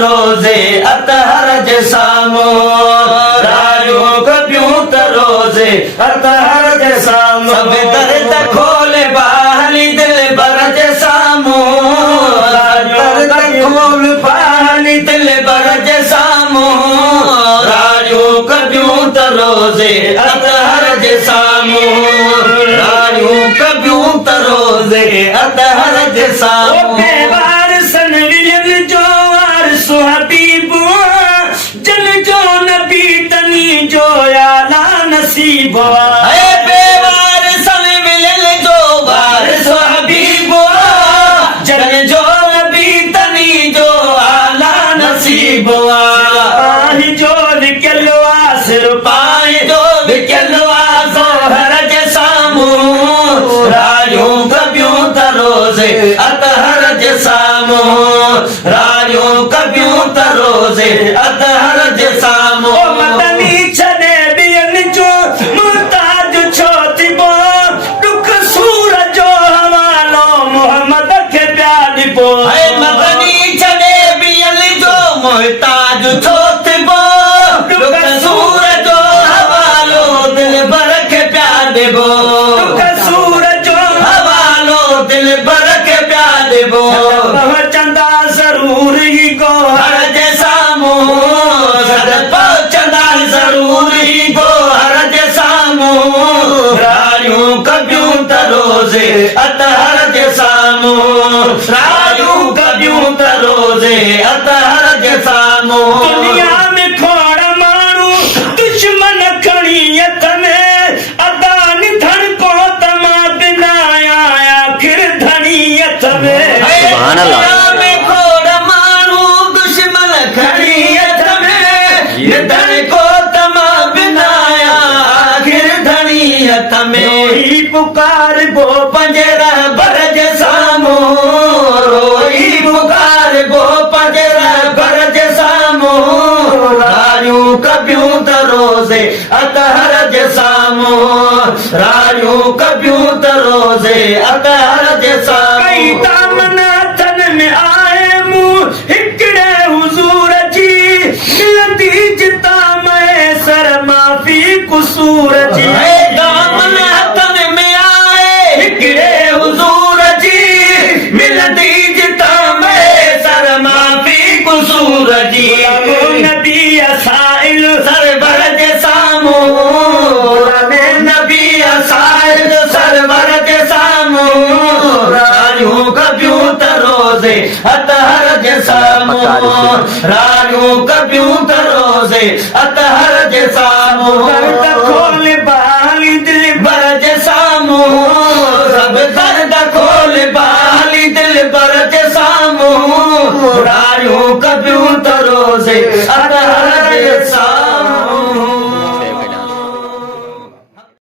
रोज़े अतहर जे साम्हूं रायूं कबियूं त रोज़े अतहर जे साम्हूं सब दर्द खोले बाहली दिल बर जे साम्हूं दर्द खोल बाहली दिल बर जे साम्हूं रायूं कबियूं त रोज़े अतहर जे साम्हूं रायूं कबियूं त रोज़े अतहर जे साम्हूं ऐ बेवार सन मिलन जो वारिस हबीबो जन जो नबी तनी जो आला नसीबो पाही जो विकलो सिर पाए जो विकलो ज़ोहर जे साम्हूं रायूं कबियूं त रोज़े अतहर जे साम्हूं रायूं कबियूं त रोज़े अतहर जे साम्हूं मदनी छॾे ॿियनि जो मुहताज छो थिबो दुख सूर जो हवालो मोहम्मद खे पिया ॾिबो मदनी छॾे ॿियनि जो मुहताज छो थिबो दुख सूर जो हवालो दिल भर खे पिया ॾिबो दुख सूर जो हवालो दिल भर खे पिया ॾिबो पहुचंदा ज़रूर ई गोहर जे साम्हूं सद पहुचंदा ज़रूर ई गोहर जे साम्हूं रायूं कबियूं त रोज़े अतहर जे साम्हूं रायूं कबियूं त रोज़े अतहर जे साम्हूं दुनिया में खोड़ माण्हू दुश्मन खणी हथ में अदान धन को तमा बिना आखिर धनी हथ में सुभान अल्लाह। दुनिया में खोड़ माण्हू दुश्मन खणी हथ में धन को तमा बिना आखिर धनी हथ में ही पुकार गो पंजे रहबर जे साम्हूं रोई पुकार गो पंजे रहबर जे साम्हूं रायूं कबियूं त रोज़े अतहर जे साम्हूं रायूं कबियूं त रोज़े अतहर जे कई साम्हूं दामन हथन में आए मुंह हिकड़े हुजूर जी मिलंदी जिता मैसर माफ़ी कुसूर जी दामन हथन में आए हिकड़े हुजूर जी मिलंदी जिता मैसर माफ़ी कुसूर जी नबी असाइल सरवर जे साम्हूं नबी असाइल सरवर जे साम्हूं रायूं कबियूं त रोज़े अतहर जे साम्हूं रायूं कबियूं त रोज़े अतहर जे साम्हूं दर्द खोल बाली दिल बर जे साम्हूं सब दर्द खोल बाली दिल बर जे साम्हूं रायूं कबियूं त रोज़े